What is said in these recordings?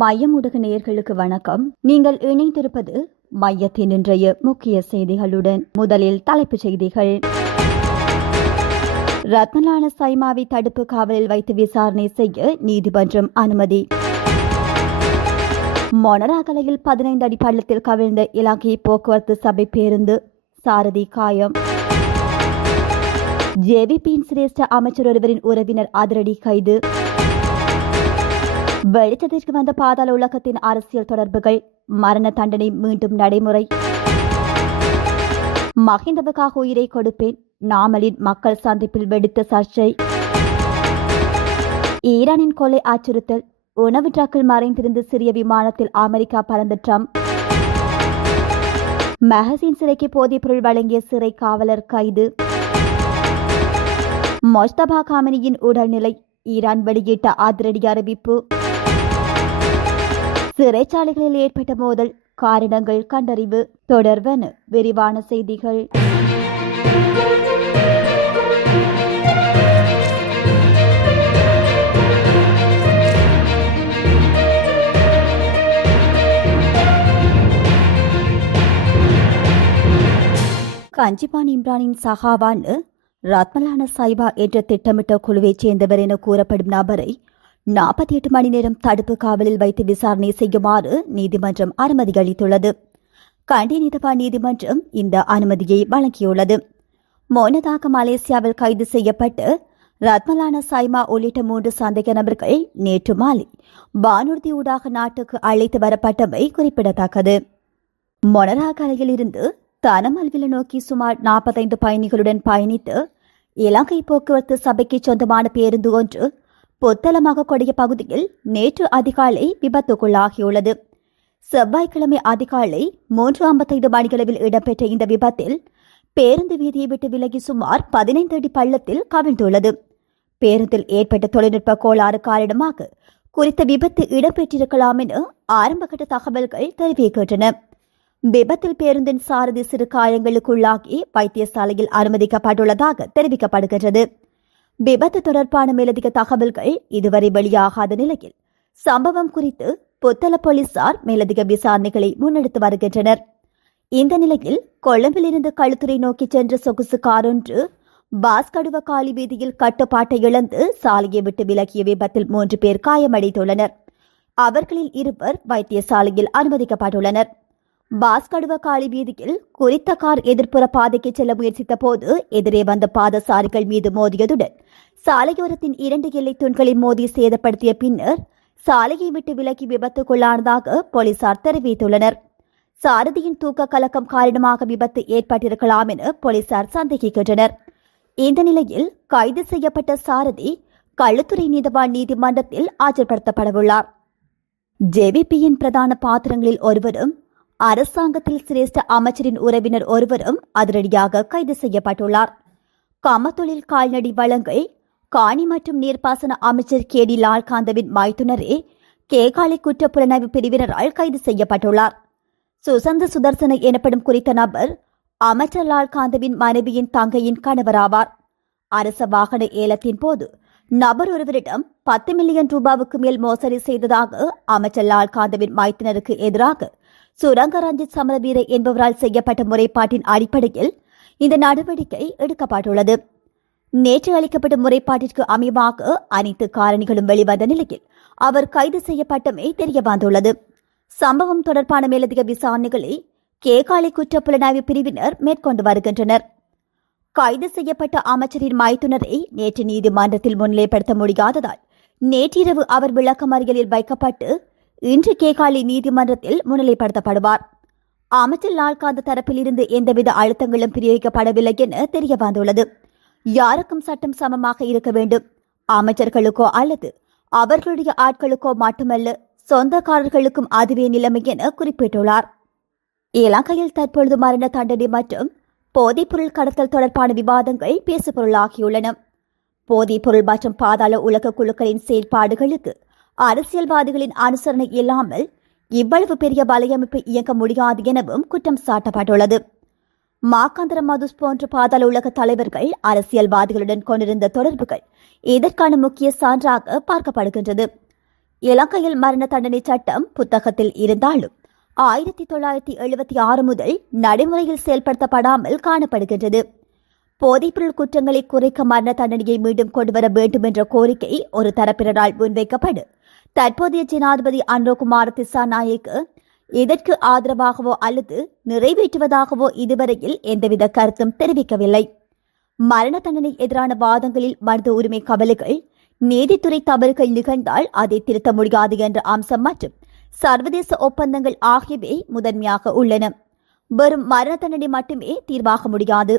மையம் ஊடக நேயர்களுக்கு வணக்கம். நீங்கள் இணைந்திருப்பது மையத்தின் இன்றைய முக்கிய செய்திகளுடன். முதலில் தலைப்புச் செய்திகள். ரத்மலான சைமாவை தடுப்பு காவலில் வைத்து விசாரணை செய்ய நீதிமன்றம் அனுமதி. மொனராகலையில் 15 அடி பள்ளத்தில் கவிழ்ந்த இலங்கை போக்குவரத்து சபை பேருந்து சாரதி காயம். ஜேவிபியின் சிரேஷ்ட அமைச்சர் ஒருவரின் உறவினர் அதிரடி கைது. வெளிச்சத்திற்கு வந்த பாதாள உலகத்தின் அரசியல் தொடர்புகள், மரண தண்டனை மீண்டும் நடைமுறை. மஹிந்தவுக்காக உயிரை கொடுப்பேன், நாமலின் மக்கள் சந்திப்பில் வெடித்த சர்ச்சை. ஈரானின் கொலை அச்சுறுத்தல், உணவு ட்ரக்கில் மறைந்திருந்து சிறிய விமானத்தில் அமெரிக்கா பறந்த ட்ரம்ப். மெஹசின் சிறைக்கு போதைப் பொருள் வழங்கிய சிறை காவலர் கைது. மொஸ்தபா காமினியின் உடல்நிலை, ஈரான் வெளியிட்ட அதிரடி அறிவிப்பு. சிறைச்சாலைகளில் ஏற்பட்ட மோதல், காரணங்கள் கண்டறிவு. தொடர்வன விரிவான செய்திகள். கஞ்சிபான் இம்ரானின் சகாவான ரத்மலான சைபா என்ற திட்டமிட்ட குழுவைச் சேர்ந்தவர் என கூறப்படும் நபரை 48 மணி நேரம் தடுப்பு காவலில் வைத்து விசாரணை செய்யுமாறு நீதிமன்றம் அனுமதி அளித்துள்ளது. கண்டி நீதவான் நீதிமன்றம் இந்த அனுமதியை வழங்கியுள்ளது. முன்னதாக மலேசியாவில் கைது செய்யப்பட்டு ரத்மலான சைமா உள்ளிட்ட 3 சந்தேக நபர்கள் நேற்று மாலை வானூர்தி ஊடாக நாட்டுக்கு அழைத்து வரப்பட்டவை குறிப்பிடத்தக்கது. மொனராகலையில் இருந்து தனமல்வில நோக்கி சுமார் 45 பயணிகளுடன் பயணித்து இலங்கை போக்குவரத்து சபைக்கு சொந்தமான பேருந்து ஒன்று பொத்தலமாக கொடிய பகுதியில் நேற்று அதிகாலை விபத்துக்குள்ளாகியுள்ளது. செவ்வாய்க்கிழமை அதிகாலை 3:55 மணியளவில் இடம்பெற்ற இந்த விபத்தில் பேருந்து வீதியை விட்டு விலகி சுமார் 15 அடி பள்ளத்தில் கவிழ்ந்துள்ளது. பேருந்தில் ஏற்பட்ட தொழில்நுட்ப கோளாறு காரணமாக குறித்த விபத்து இடம்பெற்றிருக்கலாம் என ஆரம்பகட்ட தகவல்கள் தெரிவிக்கின்றன. விபத்தில் பேருந்தின் சாரதி சிறு காயங்களுக்குள்ளாகி வைத்தியசாலையில் அனுமதிக்கப்பட்டுள்ளதாக தெரிவிக்கப்படுகிறது. விபத்து தொடர்பான மேலதிக தகவல்கள் இதுவரை வெளியாகாத நிலையில் சம்பவம் குறித்து புத்தள போலீசார் மேலதிக விசாரணைகளை முன்னெடுத்து வருகின்றனர். இந்த நிலையில் கொழும்பிலிருந்து களுத்துறை நோக்கி சென்ற சொகுசு காரொன்று பாஸ்கடுவ காலி வீதியில் கட்டுப்பாட்டை இழந்து சாலையை விட்டு விலகிய விபத்தில் 3 பேர் காயமடைந்துள்ளனர். அவர்களில் 2 வைத்தியசாலையில் அனுமதிக்கப்பட்டுள்ளனர். பாஸ்கடுவ காலி வீதியில் குறித்த கார் எதிர்ப்புற பாதைக்கு செல்ல முயற்சித்த போது எதிரே வந்த பாதசாரிகள் மீது மோதியதுடன் சாலையோரத்தின் 2 எல்லை தூண்களில் மோதி சேதப்படுத்திய பின்னர் சாலையை விட்டு விலகி விபத்துக்குள்ளானதாக போலீசார் தெரிவித்துள்ளனர். சாரதியின் தூக்க கலக்கம் காரணமாக விபத்து ஏற்பட்டிருக்கலாம் என போலீசார் சந்தேகிக்கின்றனர். இந்த நிலையில் கைது செய்யப்பட்ட சாரதி களுத்துறை நீதவான் நீதிமன்றத்தில் ஆஜர்படுத்தப்படவுள்ளார். ஜேவிபியின் பிரதான பாத்திரங்களில் ஒருவரும் அரசாங்கத்தில் சிரேஷ்ட அமைச்சரின் உறவினர் ஒருவரும் அதிரடியாக கைது செய்யப்பட்டுள்ளார். கமத்தொழில் கால்நடை வளங்கள் காணி மற்றும் நீர்ப்பாசன அமைச்சர் கேடி லால்காந்தவின் மைத்துனரே கேகாலை குற்றப்புலனாய்வு பிரிவினரால் கைது செய்யப்பட்டுள்ளார். சுசந்த சுதர்சன எனப்படும் குறித்த நபர் அமைச்சர் லால்காந்தவின் மனைவியின் தங்கையின் கணவராவார். அரச வாகன ஏலத்தின் போது நபர் ஒருவரிடம் 10 மில்லியன் ரூபாவுக்கு மேல் மோசடி செய்ததாக அமைச்சர் லால்காந்தவின் மைத்தினருக்கு எதிராக சுரங்க ரஞ்சித் சமரவீர என்பவரால் செய்யப்பட்ட முறைப்பாட்டின் அடிப்படையில் இந்த நடவடிக்கை எடுக்கப்பட்டுள்ளது. நேற்று அளிக்கப்பட்ட முறைப்பாட்டிற்கு அமைவாக அனைத்து காரணிகளும் வெளிவந்த நிலையில் அவர் கைது செய்யப்பட்டமே தெரியவந்துள்ளது. சம்பவம் தொடர்பான மேலதிக விசாரணைகளை கேகாலை குற்றப்புலனாய்வு பிரிவினர் மேற்கொண்டு வருகின்றனர். கைது செய்யப்பட்ட அமைச்சரின் மைத்துனரை நேற்று நீதிமன்றத்தில் முன்னிலைப்படுத்த முடியாததால் நேற்றிரவு அவர் விளக்கமறியலில் வைக்கப்பட்டு இன்று கேகாலை நீதிமன்றத்தில் முன்னிலைப்படுத்தப்படுவார். அமைச்சர் லால்காந்த் தரப்பில் இருந்து எந்தவித அழுத்தங்களும் பிரயோகிக்கப்படவில்லை என தெரிய வந்துள்ளது. யாருக்கும் சட்டம் சமமாக இருக்க வேண்டும், அமைச்சர்களுக்கோ அல்லது அவர்களுடைய ஆட்களுக்கோ மட்டுமல்ல, சொந்தக்காரர்களுக்கும் அதுவே நிலைமை என குறிப்பிட்டுள்ளார். இலங்கையில் தற்பொழுது மரண தண்டனை மற்றும் போதைப்பொருள் கடத்தல் தொடர்பான விவாதங்கள் பேசுபொருளாகியுள்ளன. போதைப்பொருள் மற்றும் பாதாள உலக குழுக்களின் செயல்பாடுகளுக்கு அரசியல்வாதிகளின் அனுசரணை இல்லாமல் இவ்வளவு பெரிய வலையமைப்பு இயங்க முடியாது எனவும் குற்றம் சாட்டப்பட்டுள்ளது. மாக்காந்திர மதுஸ் போன்ற பாதாள உலக தலைவர்கள் அரசியல்வாதிகளுடன் கொண்டிருந்த தொடர்புகள் இதற்கான முக்கிய சான்றாக பார்க்கப்படுகின்றது. இலங்கையில் மரண தண்டனை சட்டம் புத்தகத்தில் இருந்தாலும் 1976 முதல் நடைமுறையில் செயல்படுத்தப்படாமல் காணப்படுகின்றது. போதைப்பொருள் குற்றங்களை குறைக்க மரண தண்டனையை மீண்டும் கொண்டுவர வேண்டும் என்ற கோரிக்கை ஒரு தரப்பினரால் முன்வைக்கப்படும். தற்போதைய ஜனாதிபதி அனுரகுமார திசாநாயக்கு இதற்கு ஆதரவாகவோ அல்லது நிறைவேற்றுவதாகவோ இதுவரையில் எந்தவித கருத்தும் தெரிவிக்கவில்லை. மரண தண்டனை எதிரான வாதங்களில் மனித உரிமை கவலைகள், நீதித்துறை தவறுகள் நிகழ்ந்தால் அதை திருத்த முடியாது என்ற அம்சம் மற்றும் சர்வதேச ஒப்பந்தங்கள் ஆகியவை முதன்மையாக உள்ளன. வெறும் மரண தண்டனை மட்டுமே தீர்வாக முடியாது.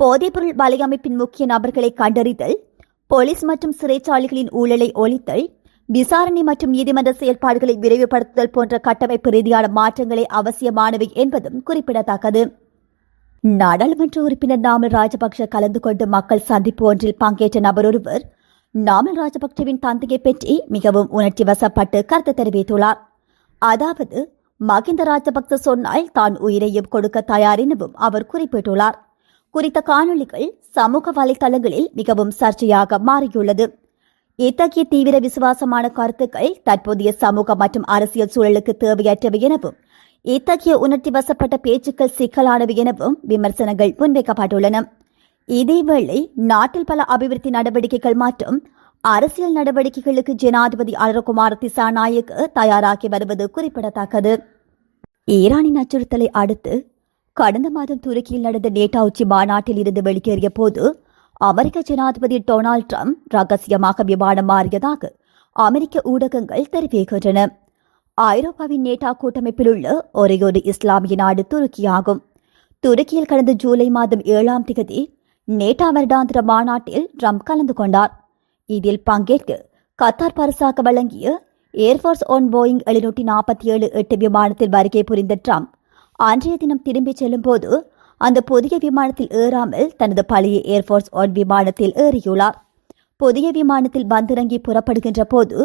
போதைப்பொருள் வலையமைப்பின் முக்கிய நபர்களை கண்டறிதல், போலீஸ் மற்றும் சிறைச்சாலைகளின் ஊழலை ஒழித்தல், விசாரணை மற்றும் நீதிமன்ற செயல்பாடுகளை விரைவுபடுத்துதல் போன்ற கட்டமைப்பு ரீதியான மாற்றங்களே அவசியமானவை என்பதும் குறிப்பிடத்தக்கது. நாடாளுமன்ற உறுப்பினர் நாமல் ராஜபக்ஷ கலந்து கொண்டு மக்கள் சந்திப்பு ஒன்றில் பங்கேற்ற நபர் ஒருவர் நாமல் ராஜபக்ஷவின் தந்தையை பற்றி மிகவும் உணர்ச்சி வசப்பட்டு கருத்து தெரிவித்துள்ளார். அதாவது, மகிந்த ராஜபக்ச சொன்னால் தான் உயிரையும் கொடுக்க தயார் எனவும் அவர் குறிப்பிட்டுள்ளார். குறித்த காணொளிகள் சமூக வலைதளங்களில் மிகவும் சர்ச்சையாக மாறியுள்ளது. இத்தகைய தீவிர விசுவாசமான கருத்துக்கள் தற்போதைய சமூக மற்றும் அரசியல் சூழலுக்கு தேவையற்றவை எனவும் இத்தகைய உணர்ச்சி வசப்பட்ட பேச்சுக்கள் சிக்கலானவை எனவும் விமர்சனங்கள் முன்வைக்கப்பட்டுள்ளன. இதேவேளை நாட்டில் பல அபிவிருத்தி நடவடிக்கைகள் மற்றும் அரசியல் நடவடிக்கைகளுக்கு ஜனாதிபதி அனுரகுமார திசாநாயக்கு தயாராகி வருவது குறிப்பிடத்தக்கது. ஈரானின் அச்சுறுத்தலை அடுத்து கடந்த மாதம் துருக்கியில் நடந்த நேட்டோ உச்சி மாநாட்டில் இருந்து வெளியேறிய போது அமெரிக்க ஜனாதிபதி டொனால்ட் ட்ரம்ப் ரகசியமாக விமானம் மாறியதாக அமெரிக்க ஊடகங்கள் தெரிவிக்கின்றன. ஐரோப்பாவின் நேட்டோ கூட்டமைப்பில் உள்ள ஒரே ஒரு இஸ்லாமிய நாடு துருக்கியாகும். துருக்கியில் கடந்த ஜூலை மாதம் 7ஆம் தேதி நேட்டோ வருடாந்திர மாநாட்டில் ட்ரம்ப் கலந்து கொண்டார். இதில் பங்கேற்க கத்தார் பரிசாக வழங்கிய ஏர்போர்ஸ் ஒன் போயிங் 747-8 விமானத்தில் வருகை புரிந்த ட்ரம்ப் அன்றைய தினம் திரும்பிச் செல்லும் போது அந்த புதிய விமானத்தில் ஏறாமல் தனது பழைய ஏர்போர்ஸ் ஒன் விமானத்தில் ஏறியுள்ளார். புதிய விமானத்தில் வந்திறங்கி புறப்படுகின்ற போது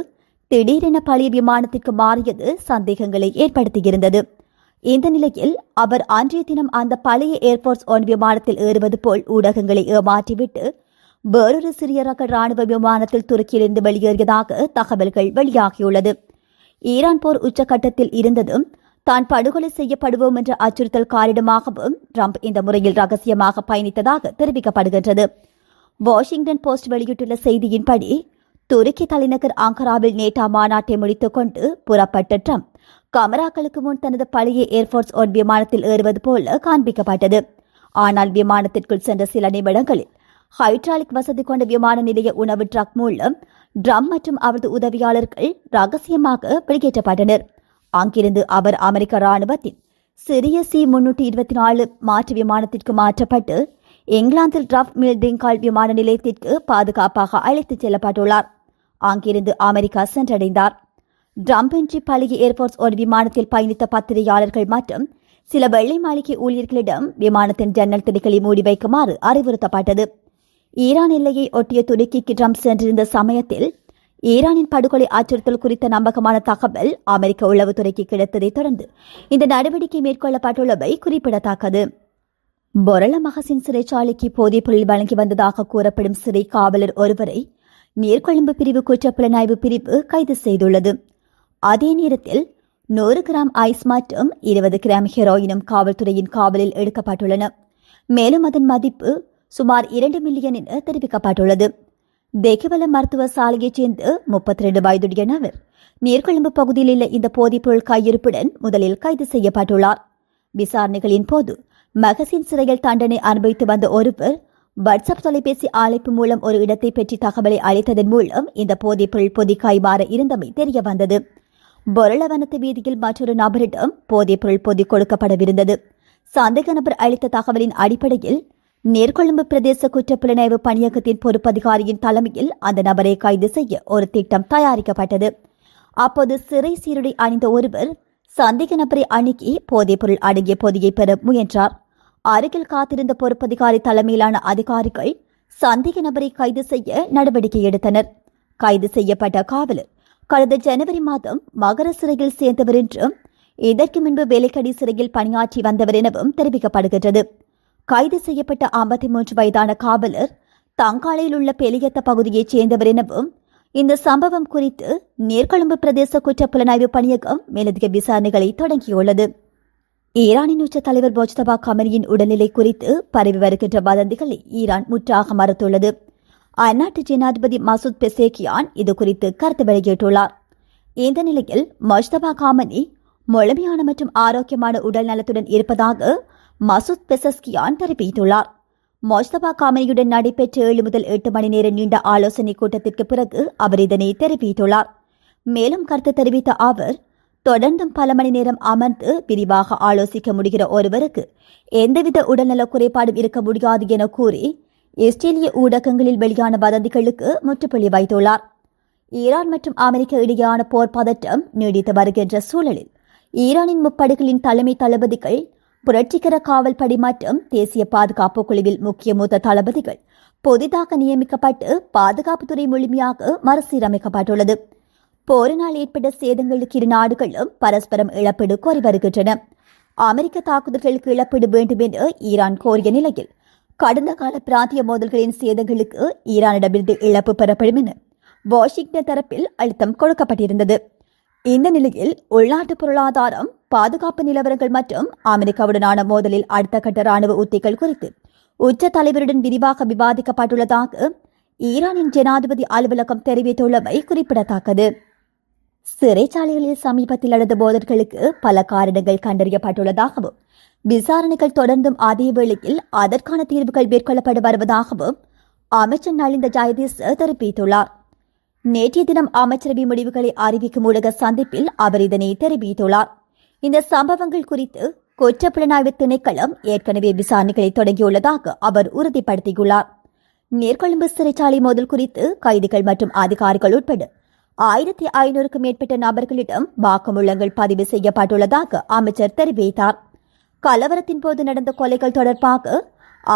திடீரென பழைய விமானத்திற்கு மாறியது சந்தேகங்களை ஏற்படுத்தியிருந்தது. இந்த நிலையில் அவர் அன்றைய தினம் அந்த பழைய ஏர்போர்ஸ் ஒன் விமானத்தில் ஏறுவது போல் ஊடகங்களை ஏமாற்றிவிட்டு வேறொரு சிறிய ரக ராணுவ விமானத்தில் துருக்கியிலிருந்து வெளியேறியதாக தகவல்கள் வெளியாகியுள்ளது. ஈரான் போர் உச்சகட்டத்தில் இருந்ததும் தான் படுகொலை செய்யப்படுவோம் என்ற அச்சுறுத்தல் காரணமாகவும் ட்ரம்ப் இந்த முறையில் ரகசியமாக பயணித்ததாக தெரிவிக்கப்படுகின்றது. வாஷிங்டன் போஸ்ட் வெளியிட்டுள்ள செய்தியின்படி துருக்கி தலைநகர் அங்கராவில் நேட்டோ மாநாட்டை முடித்துக் கொண்டு புறப்பட்ட ட்ரம்ப் கமராக்களுக்கு முன் தனது பழைய ஏர்போர்ஸ் ஒன் விமானத்தில் ஏறுவது போல காண்பிக்கப்பட்டது. ஆனால் விமானத்திற்குள் சென்ற சில நிமிடங்களில் ஹைட்ராலிக் வசதி கொண்ட விமான நிலைய உணவு ட்ரக் மூலம் ட்ரம்ப் மற்றும் அவரது உதவியாளர்கள் ரகசியமாக வெளியேற்றப்பட்டனர். அங்கிருந்து அவர் அமெரிக்க ராணுவத்தின் சிறிய C-324 மாற்று விமானத்திற்கு மாற்றப்பட்டு இங்கிலாந்தில் ரஃப் மில்டிங்கால் விமான நிலையத்திற்கு பாதுகாப்பாக அழைத்துச் செல்லப்பட்டுள்ளார். அங்கிருந்து அமெரிக்கா சென்றடைந்தார். ட்ரம்பின்றி பழைய ஏர்போர்ஸ் ஒரு விமானத்தில் பயணித்த பத்திரிகையாளர்கள் மற்றும் சில வெள்ளை மாளிகை ஊழியர்களிடம் விமானத்தின் ஜன்னல் திரைகளை மூடி வைக்குமாறு அறிவுறுத்தப்பட்டது. ஈரான் எல்லையை ஒட்டிய துருக்கிக்கு ட்ரம்ப் சென்றிருந்த சமயத்தில் ஈரானின் படுகொலை அச்சுறுத்தல் குறித்த நம்பகமான தகவல் அமெரிக்க உளவுத்துறைக்கு கிடைத்ததைத் தொடர்ந்து இந்த நடவடிக்கை மேற்கொள்ளப்பட்டுள்ளவை குறிப்பிடத்தக்கது. பொரள மகசின் சிறைச்சாலைக்கு போதைப் பொருள் வழங்கி வந்ததாக கூறப்படும் சிறை காவலர் ஒருவரை நீர்கொழும்பு பிரிவு குற்றப்புலனாய்வு பிரிவு கைது செய்துள்ளது. அதே நேரத்தில் 100 கிராம் ஐஸ் மற்றும் 20 கிராம் ஹெரோயினும் காவல்துறையின் காவலில் எடுக்கப்பட்டுள்ளன. மேலும் அதன் மதிப்பு சுமார் 2 மில்லியன் என தெரிவிக்கப்பட்டுள்ளது. தேகவல மருத்துவ சாலையைச் சேர்ந்த 32 வயதுடைய நபர் நீர்கொழும்பு பகுதியில் உள்ள இந்த போதைப்பொருள் கையிருப்புடன் முதலில் கைது செய்யப்பட்டுள்ளார். விசாரணைகளின் போது மகசின் சிறையில் தண்டனை அனுபவித்து வந்த ஒருவர் வாட்ஸ்அப் தொலைபேசி அழைப்பு மூலம் ஒரு இடத்தை பற்றி தகவலை அளித்ததன் மூலம் இந்த போதைப்பொருள் பொதி கைமாற இருந்தமை தெரிய வந்தது. பொருளவனத்து வீதியில் மற்றொரு நபரிடம் போதைப்பொருள் பொதி கொடுக்கப்படவிருந்தது. சந்தேக நபர் அளித்த தகவலின் அடிப்படையில் நீர்கொழும்பு பிரதேச குற்றப்புலனாய்வு பணியகத்தின் பொறுப்பதிகாரியின் தலைமையில் அந்த நபரை கைது செய்ய ஒரு திட்டம் தயாரிக்கப்பட்டது. அப்போது சிறை சீருடை அணிந்த ஒருவர் சந்தேக நபரை அணுகி போதைப்பொருள் அடங்கிய பொதியை பெற முயன்றார். அருகில் காத்திருந்த பொறுப்பதிகாரி தலைமையிலான அதிகாரிகள் சந்தேக நபரை கைது செய்ய நடவடிக்கை எடுத்தனர். கைது செய்யப்பட்ட காவலர் கடந்த ஜனவரி மாதம் மகர சிறையில் சேர்ந்தவர் என்றும் இதற்கு முன்பு வேலைக்கடி சிறையில் பணியாற்றி வந்தவர் எனவும் தெரிவிக்கப்படுகின்றது. கைது செய்யப்பட்ட 53 வயதான காவலர் தங்காலையில் உள்ள பெலியத்த பகுதியைச் சேர்ந்தவர் எனவும் இந்த சம்பவம் குறித்து நீர்கொழும்பு பிரதேச குற்றப்புலனாய்வு பணியகம் மேலதிக விசாரணைகளை தொடங்கியுள்ளது. ஈரானின் உச்ச தலைவர் மொஜ்தபா கமரியின் உடல்நிலை குறித்து பரவி வருகின்ற வதந்திகளை ஈரான் முற்றாக மறுத்துள்ளது. அந்நாட்டு ஜனாதிபதி மசூத் பெசேக்கியான் இது குறித்து கருத்து வெளியிட்டுள்ளார். இந்த நிலையில் மொஜ்தபா காமனி முழுமையான மற்றும் ஆரோக்கியமான உடல் நலத்துடன் இருப்பதாக மசூத் பெசஸ்கியான் தெரிவித்துள்ளார். மொஜ்தபா காமனியுடன் நடைபெற்ற 7 முதல் 8 மணி நேர நீண்ட ஆலோசனை கூட்டத்திற்கு பிறகு அவர் இதனை தெரிவித்துள்ளார். மேலும் கருத்து தெரிவித்த அவர், தொடர்ந்தும் பல மணி நேரம் அமர்ந்து விரிவாக ஆலோசிக்க முடிகிற ஒருவருக்கு எந்தவித உடல்நல குறைபாடும் இருக்க முடியாது என கூறி இஸ்ரேலிய ஊடகங்களில் வெளியான வதந்திகளுக்கு முற்றுப்புள்ளி வைத்துள்ளார். ஈரான் மற்றும் அமெரிக்க இடையேயான போர் பதட்டம் நீடித்து வருகின்ற சூழலில் ஈரானின் முப்படைகளின் தலைமை தளபதிகள், புரட்சிகர காவல் படை மற்றும் தேசிய பாதுகாப்பு குழுவில் முக்கிய மூத்த தளபதிகள் புதிதாக நியமிக்கப்பட்டு பாதுகாப்புத்துறை முழுமையாக மறுசீரமைக்கப்பட்டுள்ளது. போரினால் ஏற்பட்ட சேதங்களுக்கு இரு நாடுகளும் பரஸ்பரம் இழப்பீடு கோரி வருகின்றன. அமெரிக்க தாக்குதல்களுக்கு இழப்பீடு வேண்டும் என்று ஈரான் கோரிய நிலையில் கடந்த கால பிராந்திய மோதல்களின் சேதங்களுக்கு ஈரானிடமிருந்து இழப்பு பெறப்படும் என வாஷிங்டன் தரப்பில் அழுத்தம் கொடுக்கப்பட்டிருந்தது. இந்த நிலையில் உள்நாட்டு பொருளாதாரம், பாதுகாப்பு நிலவரங்கள் மற்றும் அமெரிக்காவுடனான மோதலில் அடுத்த கட்ட ராணுவ உத்திகள் குறித்து உச்ச தலைவருடன் விரிவாக விவாதிக்கப்பட்டுள்ளதாக ஈரானின் ஜனாதிபதி அலுவலகம் தெரிவித்துள்ளமை குறிப்பிடத்தக்கது. சிறைச்சாலைகளில் சமீபத்தில் நடந்த மோதல்களுக்கு பல காரணங்கள் கண்டறியப்பட்டுள்ளதாகவும் விசாரணைகள் தொடர்ந்தும் அதே வேளையில் அதற்கான தீர்வுகள் மேற்கொள்ளப்பட்டு வருவதாகவும் அமைச்சர் நலிந்த ஜெயதீச தெரிவித்துள்ளார். நேற்றைய தினம் அமைச்சரவை முடிவுகளை அறிவிக்கும் ஊடக சந்திப்பில் அவர் இதனை தெரிவித்துள்ளார். இந்த சம்பவங்கள் குறித்து குற்றப்புலனாய்வு திணைக்களம் ஏற்கனவே விசாரணைகளை தொடங்கியுள்ளதாக அவர் உறுதிப்படுத்தியுள்ளார். நீர்கொழும்பு சிறைச்சாலை மோதல் குறித்து கைதிகள் மற்றும் அதிகாரிகள் உட்பட 1500க்கும் மேற்பட்ட நபர்களிடம் வாக்குமூலங்கள் பதிவு செய்யப்பட்டுள்ளதாக அமைச்சர் தெரிவித்தார். கலவரத்தின் போது நடந்த கொலைகள் தொடர்பாக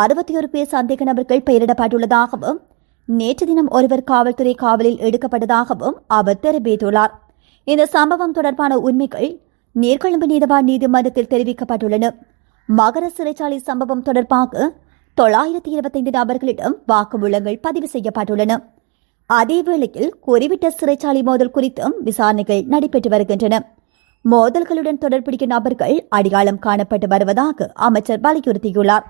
61 பேர் சந்தேக நபர்கள் பெயரிடப்பட்டுள்ளதாகவும் நேற்று தினம் ஒருவர் காவல்துறை காவலில் எடுக்கப்பட்டதாகவும் அவர் தெரிவித்துள்ளார். இந்த சம்பவம் தொடர்பான உண்மைகள் நீர்கொழும்பு நீதவான் நீதிமன்றத்தில் தெரிவிக்கப்பட்டுள்ளன. மகர சிறைச்சாலை சம்பவம் தொடர்பாக 925 நபர்களிடம் வாக்குமூலங்கள் பதிவு செய்யப்பட்டுள்ளன. அதேவேளையில் குறிப்பிட்ட சிறைச்சாலை மோதல் குறித்தும் விசாரணைகள் நடைபெற்று வருகின்றன. மோதல்களுடன் தொடர்புடைய நபர்கள் அடையாளம் காணப்பட்டு வருவதாக அமைச்சர் வலியுறுத்தியுள்ளார்.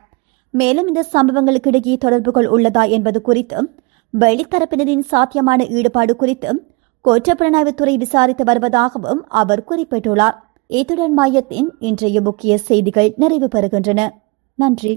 மேலும் இந்த சம்பவங்களுக்கு இடையே தொடர்புகள் உள்ளதா என்பது குறித்தும் வெளித்தரப்பினரின் சாத்தியமான ஈடுபாடு குறித்தும் குற்றப்புலனாய்வுத்துறை விசாரித்து வருவதாகவும் அவர் குறிப்பிட்டுள்ளார். இத்துடன் மையத்தின் இன்றைய முக்கிய செய்திகள் நிறைவு பெறுகின்றன. நன்றி.